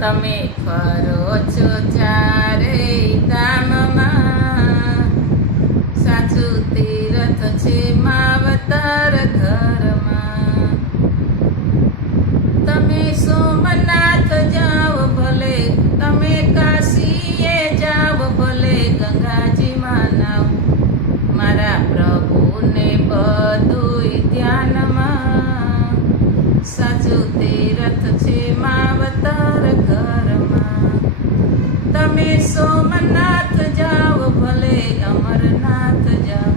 તમે ફરો છો ચારે ધામમાં, સાચું તીરથ છે માવતર ઘરમાં. તમે સોમનાથ જાઓ ભલે, તમે કાશીએ જાઓ ભલે, ગંગાજીમાં નાવ મારા પ્રભુને બધુંય ધ્યાનમાં. સાચું તીરથ છે માવતર ઘરમાં. તમે સોમનાથ જાઓ ભલે, અમરનાથ જાઓ,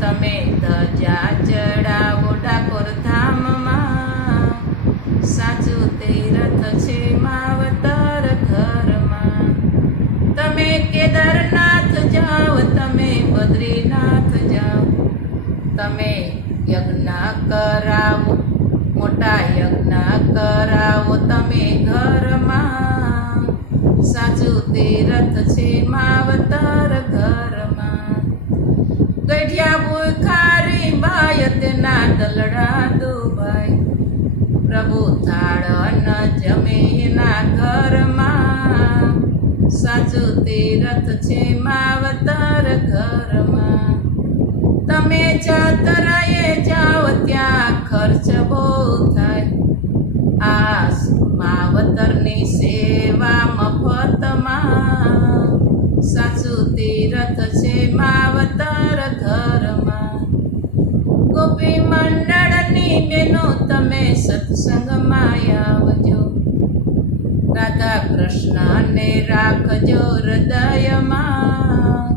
તમે ધજા ચડાવો ડાકોર ધામમાં. સાચું તીરથ છે માવતર ઘરમાં. તમે કેદારનાથ જાઓ, તમે બદ્રીનાથ જાઓ, તમે યજ્ઞ કરાવો, મોટા યજ્ઞ કરાવો તમે ઘરમાં. સાચું તીરથ છે માવતર ઘરમાં. ગઢિયા ભૂખારી બાય તેના દલડા દુભાઈ, પ્રભુ થાળ ન જમે એના ઘરમાં. સાચું તીરથ છે માવતર ઘરમાં. તમે જાત્રાએ જાઓ ત્યાં ખર્ચ બહુ થાય, આ માવતરની સેવા મફતમાં. સાચું તીરથ છે માવતર ઘરમાં. ગોપી મંડળની બેનો તમે સત્સંગમાં આવજો, રાધા કૃષ્ણને રાખજો હૃદયમાં.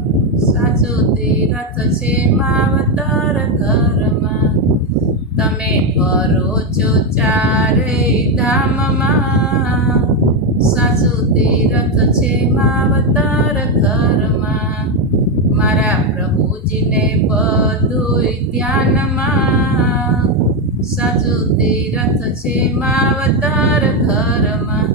સાચું તીરથ છે માવતર ઘરમાં. તમે ફરો છો ચારે ધામમાં, સાચું તીરથ છે માવતર ઘરમાં. મારા પ્રભુજીને બધુંય ધ્યાનમાં. સાચું તીરથ છે માવતર ઘરમાં.